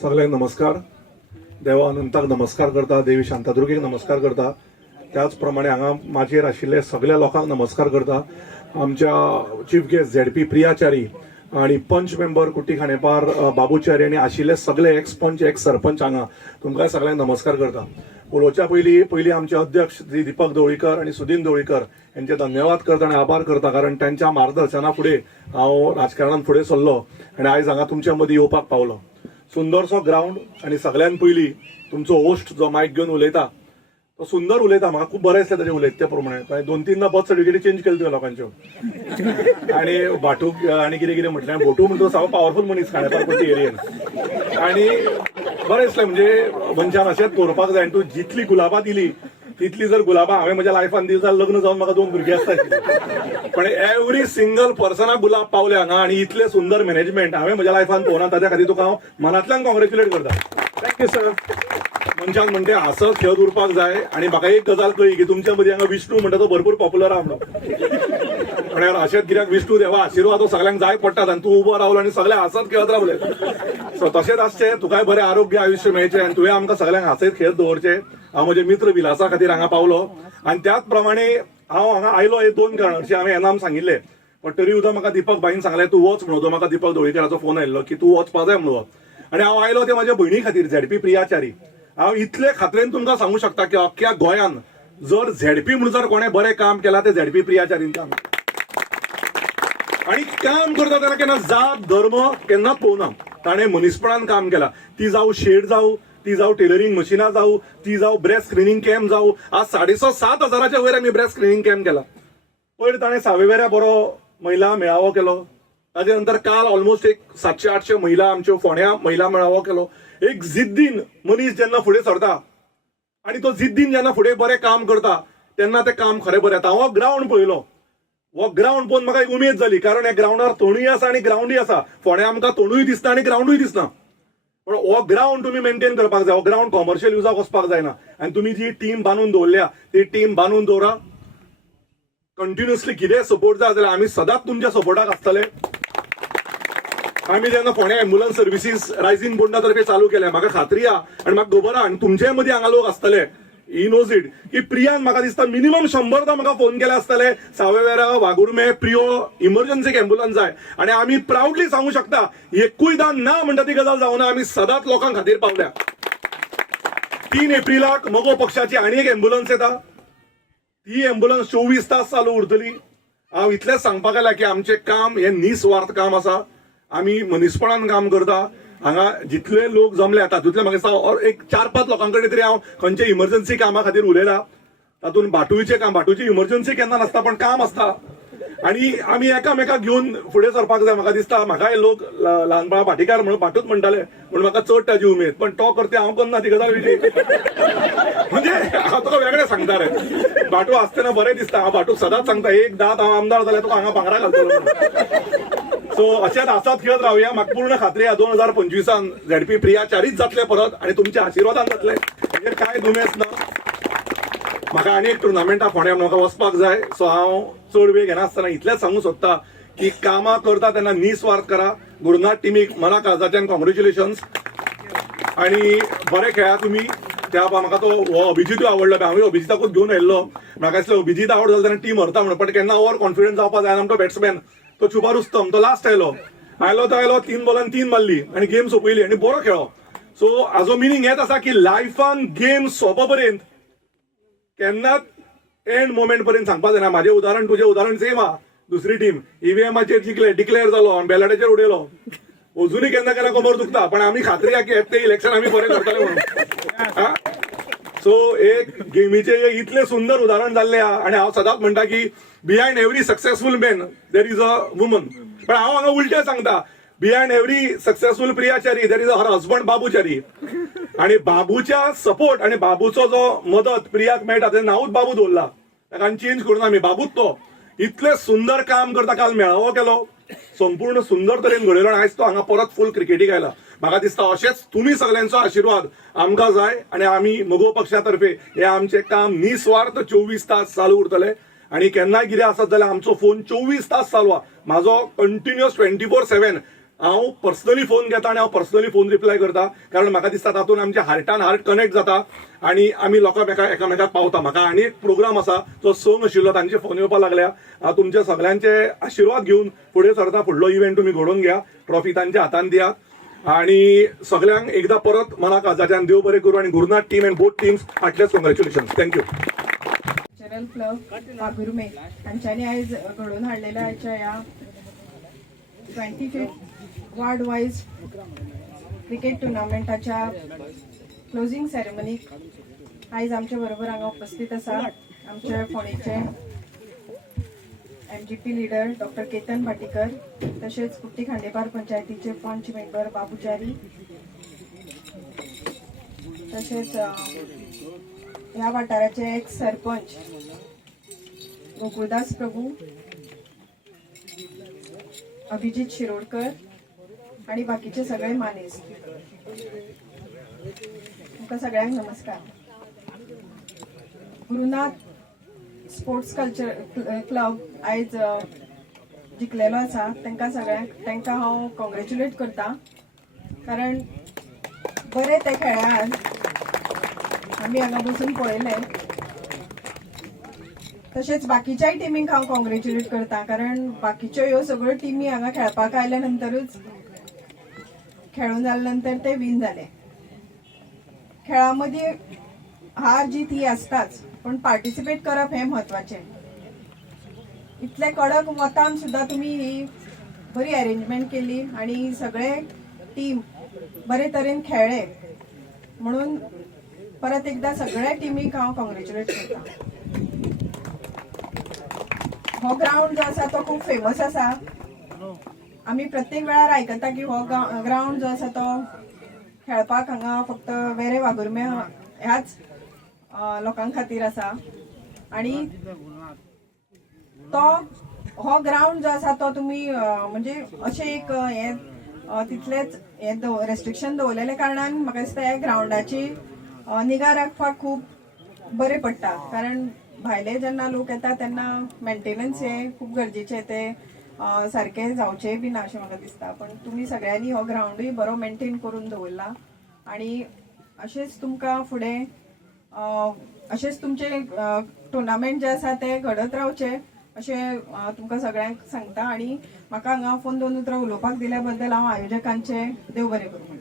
सगळ्यांक नमस्कार. देवा अनंताक नमस्कार करता, देवी शांतादुर्गेक नमस्कार करता. त्याच प्रमाणे हांगा माचयेर आशिल्ले सगळ्या लोकांक नमस्कार करता. आमच्या चीफ गेस्ट झेडपी प्रियाचारी आणि पंच मेंबर कुट्टी खांडेपार बाबूचारी आणि आशिल्ले सगळे एक्स पंच एक्स सरपंच हांगा तुमकां सगळ्यांक नमस्कार करता. उलोवच्या पयलीं आमचे अध्यक्ष श्री दीपक ढवळीकर आणि सुदीन ढवळीकर यांचे धन्यवाद करता आणि आभार करता, कारण त्यांच्या मार्गदर्शना फुडें हांव राजकारणांत फुडें सरलो आणि आयज हांगा तुमच्या मदीं येवपाक पावलो. सुंदरसो ग्राउंड आणि सगळ्यान पयलीं तुमचो होस्ट जो मायक घेवन उलयता तो सुंदर उलयता. म्हाका खूब बरें दिसलें ताचें उलयता त्या प्रमाणे. 2-3 बर्थ सर्टिफिकेट चेंज केल्यो तुवें लोकांच्यो आणि भाटूक आणि कितें कितें म्हटलें. भोटू म्हणटा साव पावरफूल मनीस खांडेपार पट्टी एरियेन आणि बरें दिसलें. म्हणजे मनशान अशेंच दवरपाक जाय. तूं जितली गुलाबा दिली तितली जर गुलाबा हांवें म्हज्या लायफान दिली जाल्यार लग्न जावन म्हाका 2 भुरगीं आसता. पण एवरी सिंगल पर्सनाक गुलाब पावले हांगा आणि इतले सुंदर मॅनेजमेंट हांवें म्हज्या लायफान पळोवना. ताच्या खातीर तुका हांव मनांतल्यान कॉंग्रॅच्युलेट करता. Thank you sir. मनशान म्हणटे हसत खेळत उरपाक जाय. आणि म्हाका एक गजाल कळ्ळी की तुमच्या मदीं हांगा विष्णू म्हणटा तो भरपूर पॉप्युलर आहा म्हणून. पण अशेंच कित्याक विष्णू देवा आशिर्वाद सगळ्यांक जाय पडटात आणि तूं उबो रावलो आणि सगळे हसत खेळत रावले. सो तशेंच आसचें. तुकाय बरें आरोग्य आयुश्य मेळचें आणि तुवें आमकां सगळ्यांक हसत खेळत दवरचें. हांव म्हजे मित्र विलासा खातीर हांगा पावलो आणि त्याच प्रमाणे हांव हांगा आयलो हे 2 कारणां. अशें हांवें एनाम सांगिल्लें, पण तरी सुद्दां म्हाका दीपक बाईन सांगलें तूं वच म्हणून. तो म्हाका दीपक ढवळीकराचो फोन आयिल्लो की तूं वचपा जाय म्हणून. आणि हांव आयलो ते म्हाज्या भयणी खातीर झेडपी प्रियाचारी. हांव इतले खात्रेन तुमकां सांगू शकता की अख्ख्या गोंयान जर झेडपी म्हणून जर कोणें बरें काम केलां ते झेडपी प्रियाचारीन काम. आणि काम करता तेन्ना केन्ना जात धर्म केन्नाच पळोवना. ताणें मनीसपणान काम केलां. ती जावं शेड जावं, ती जावं टेलरिंग मशिनां जावं, ती जावं ब्रेस्ट स्क्रिनिंग कॅम्प जावं. आज 6,500-7,000च्या वयर आमी ब्रेस्ट स्क्रिनिंग कॅम्प केला. पयर ताणें सावेवेऱ्या बरो महिला मेळावो केलो. ताजे नंतर काल ऑलमोस्ट एक 700-800 महिला आमच्यो फोंड्या महिला मेळावो केलो. एक जिद्दीन मनीस जेन्ना फुडें सरता आणि तो जिद्दीन जेन्ना फुडें बरें काम करता तेन्ना तें काम खरें बरें येता. हांव हो ग्राउंड पळयलो. हो ग्राउंड पळोवन म्हाका एक उमेद जाली, कारण ह्या ग्राउंडार तोणूय आसा आणि ग्राउंडूय आसा. फोंड्या आमकां तोणूय दिसता आणि ग्राउंडूय दिसना. पण हो ग्राउंड तुम्ही मेंटेन करपाक जाय. हो ग्राउंड कॉमर्शियल युजाक वचपाक जायना. आणि तुम्ही जी टीम बांदून दवरल्या ती टीम बांदून दवरा. कंटिन्युअसली कितें सपोर्ट जाय जाल्यार आमी सदांच तुमच्या सपोर्टाक आसतले. आमी जेन्ना फोंड्या एम्ब्युलन्स सर्विसीस रायझिंग बोर्डा तर्फे चालू केल्या, म्हाका खात्री आहा आणि म्हाका खबर आहा आणि तुमचे मदीं हांगा लोक आसतले ही नोज इट की प्रियान म्हाका दिसता मिनिमम 100दा म्हाका फोन केले आसतले सावेवेरा वागुर्मे प्रियो इमर्जन्सीक एम्ब्युलन्स जाय. आणि आमी प्राऊडली सांगू शकता एकूयदां ना म्हणटा ती गजाल जावना. आमी सदांच लोकांक खातीर पावल्या. 3 एप्रिलाक मगो पक्षाची आनी एक एम्ब्युलन्स येता. ती एम्ब्युलन्स 24 तास चालू उरतली. हांव इतलेंच सांगपाक आयला की आमचें काम हें निस्वार्थ काम आसा. आमी मनीसपणान काम करता. हांगा जितले लोक जमले तातूंतले म्हाका दिसता एक 4-5 लोकां कडेन तरी हांव खंयचे इमर्जन्सी कामा खातीर उलयला. तातूंत भाटूयचें काम, भाटूची इमर्जन्सी केन्ना नासता पण काम आसता. आणि आमी एकामेकाक घेवन फुडें सरपाक जाय. म्हाका दिसता म्हाकाय लोक ल्हानपणा भाटीकार म्हणून भाटूच म्हणटाले म्हणून म्हाका चड ताजी उमेद. पण तो करते हांव करना ती गजाल वेगळी. म्हणजे हांव तुका वेगळें सांगता रे. भाटू आसतना बरें दिसता. हांव भाटूक सदांच सांगता एक दात हांव आमदार जाल्यार तुका हांगा भांगरा घालतलो. सो अशेंच आसात खेळत रावया. म्हाका पूर्ण खात्री आहा 2025 झेडपी प्रियाचारीच जातले परत आणि तुमच्या आशिर्वादान जातले. ताचेर कांय दुमेस्त ना. म्हाका आनी एक टुर्नामेंटा फोंड्या म्हाका वचपाक जाय. सो हांव चड वेळ घेनासतना इतलेंच सांगू सोदता की कामां करता तेन्ना निस्वार्थ करा. गुरुनाथ टीमीक मना काळजाच्यान कॉंग्रॅच्युलेशन्स आणि बरें खेळा तुमी. त्या म्हाका तो हो अभिजितूय आवडलो. हांवें अभिजिताकूच घेवन आयिल्लो. म्हाका दिसलें अभिजीत आवड जाल्यार तेन्ना टीम हरता म्हणून. पण केन्ना ओवर कॉन्फिडंट जावपाक जायना. आमचो बॅट्समॅन तो छुपा रुस्तम तो लास्ट आयलो तो आयलो 3 बॉलान 3 मारली आणि गेम सोंपयली आणि बरो खेळ्ळो. सो हाजो मिनींग हेच आसा की लायफान गेम सोंप पर्यंत केन्नाच एंड मोमेंट पर्यंत सांगपाक जायना. म्हाजें उदाहरण तुजें उदाहरण सेम आहा. दुसरी टीम ईव्हीएमाचेर जिखले, डिक्लेअर जालो आनी बॅलेटाचेर उडयलो. अजुनूय केन्ना केन्ना कमर दुखता. पण आमी खात्री आहा की येते इलेक्शन आमी बरें करतले म्हणून. सो एक गेमीचे इतले सुंदर उदाहरण जाल्ले आहा. आणि हांव सदांच म्हणटा की behind every successful man there is a woman. पण हांव हांगा उलटें सांगता behind every successful Priyachari there is a her husband Babuchari. आणि बाबूच्या सपोर्ट आणि बाबूचो जो मदत प्रियाक मेळटा तें नांवूच बाबू दवरला. ताका चेंज करूना आमी. बाबूच तो इतले सुंदर काम करता. काल मेळावो केलो संपूर्ण सुंदर तरेन घडयलो आणि आयज तो हांगा परत फुल क्रिकेटीक आयला. म्हाका दिसता अशेंच तुमी सगळ्यांचो आशिर्वाद आमकां जाय. आणि आमी मगो पक्षा तर्फे हे आमचें काम निस्वार्थ 24 तास चालू उरतले. आणि केन्नाय कितें आसत जाल्यार आमचो फोन 24 तास चालू आहा. म्हाजो कंटिन्युअस 24/7 हांव पर्सनली फोन घेता आनी हांव पर्सनली फोन रिप्लाय करता, कारण म्हाका दिसता तातूंत आमचे हार्टान हार्ट कनेक्ट जाता आनी आमी लोकांक एकामेकाक पावता. म्हाका आनी एक प्रोग्राम आसा जो संक आशिल्लो, तांचे फोन येवपाक लागल्या. हांव तुमच्या सगळ्यांचे आशिर्वाद घेवन फुडें सरता. फुडलो इव्हेंट तुमी घडोवन घ्या, ट्रॉफी तांच्या हातान दियात आणि सगळ्यांक एकदा परत मना काळजाच्यान देव बरें करूं. आणि Gurunath team and both teams heartless congratulation. Thank you. Cultural club Vagurme हांच्यांनी आयज घडोवन हाडलेल्या आयच्या ह्या 25th वार्ड वायज क्रिकेट टुर्नामेंटाच्या क्लोजिंग सेरेमनीक आयज आमच्या बरोबर हांगा उपस्थित आसा आमचे फोंडेचे MGP leader doctor Ketan Bhatikar, तशेंच कुट्टी खांडेपार पंचायतीचे पंच मेंबर बाबूचारी, तशेंच ह्या वाठाराचे एक्स सरपंच गोकुळदास प्रभू, अभिजित शिरोडकर आणि बाकीचे सगळे मानेस. तुमकां सगळ्यांक नमस्कार. गुरुनाथ स्पोर्ट्स कल्चर क्लब आयज जिखलेलो आसा, तांकां हांव कॉंग्रॅच्युलेट करता, कारण बरे ते खेळ्यान आमी हांगा बसून पळयले. तशेंच बाकीच्याय टिमींक हांव कॉंग्रॅच्युलेट करता, कारण बाकीच्यो ह्यो सगळ्यो टिमी हांगा खेळपाक आयल्या नंतरूच खेळून जाल्या नंतर ते विन जाले. खेळा मदीं हार जीत ही आसताच, पण पार्टिसिपेट करप हें म्हत्वाचें. इतले कडक वतान सुद्दां तुमी ही बरी अरेंजमेंट केली आणि सगळे टीम बरे तरेन खेळ्ळे, म्हणून परत एकदा सगळ्या टीमीक हांव कॉंग्रॅच्युलेट करता. हो ग्राउंड जो आसा तो खूब फेमस आसा. आमी प्रत्येक वेळार आयकता की हो ग्राउंड जो आसा तो खेळपाक हांगा फक्त वेरे वागुर्मे ह्याच लोकां खातीर आसा, आणि तो हो ग्राउंड जो आसा तो तुमी म्हणजे अशें एक हे तितलेच हे रेस्ट्रिक्शन दवरलेल्या कारणान म्हाका दिसता ह्या ग्राउंडाची निगा राखपाक खूब बरें पडटा, कारण भायले जेन्ना लोक येता तेन्ना मेंटेनन्स हे खूब गरजेचे, ते सारके जावचे बी ना अशें म्हाका दिसता. पण तुमी सगळ्यांनी हो ग्राउंडूय बरो मेंटेन करून दवरला, आणि अशेंच तुमकां फुडें अशेंच तुमचे टुर्नामेंट जे आसा ते घडत रावचे अशें तुमकां सगळ्यांक सांगता. आणि म्हाका हांगा फोन दोन उतरां उलोवपाक दिल्या बद्दल हांव आयोजकांचे देव बरें करूं.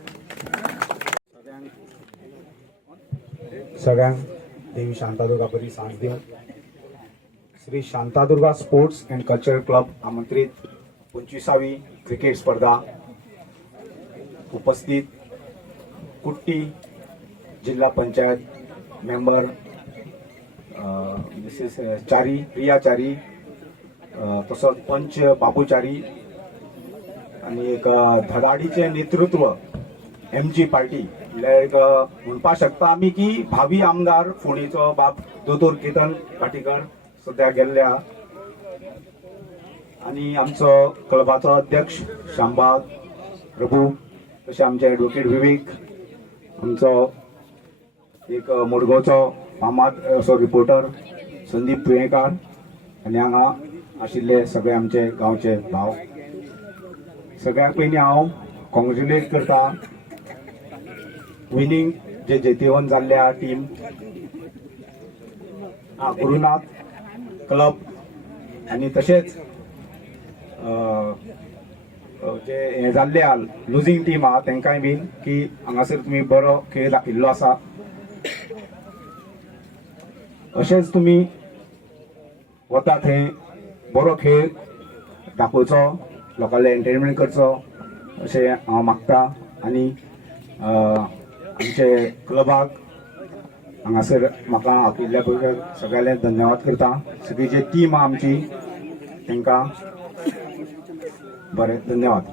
सगळ्यांक देवी शांतादुर्गा बरी सांज दिवं. Shri Shantadurga sports and cultural club आमंत्रित 25वी क्रिकेट स्पर्धा उपस्थित कुट्टी जिल्हा पंचायत मेंबर मिसेस चारी प्रिया चारी, तसोच पंच बाबूचारी आणि एक धडाडीचे नेतृत्व MG पार्टी एक म्हणपाक शकता आमी की भावी आमदार फोंडेचो बाब दोतोर केतन भाटीकर सध्या गेल्ल्या, आणि आमचो क्लबाचो अध्यक्ष शांबाग प्रभू, तशें आमचे एडवोकेट विवेक, आमचो एक मोडगांवचो फामाद असो रिपोर्टर संदीप तुयेंकार, आनी हांगा आशिल्ले सगळे आमचे गांवचे भाव. सगळ्यात पयलीं हांव कॉंग्रॅच्युलेट करता विनिंग जे जेतेवन जाल्ल्या टीम गुरुनाथ क्लब, आणि तशेंच जे हे जाल्ले लुजींग टीम आहा तांकांय बीन की हांगासर तुमी बरो खेळ दाखयल्लो आसा. अशेंच तुमी वता थंय बरो खेळ दाखोवचो, लोकांले एंटरटेनमेंट करचो अशें हांव मागता. आणि आमचे क्लबाक हांगासर म्हाका आपयिल्ल्या बद्दल सगळ्यांले धन्यवाद करता. सगळी जी टीम आहा आमची तांकां बरें धन्यवाद.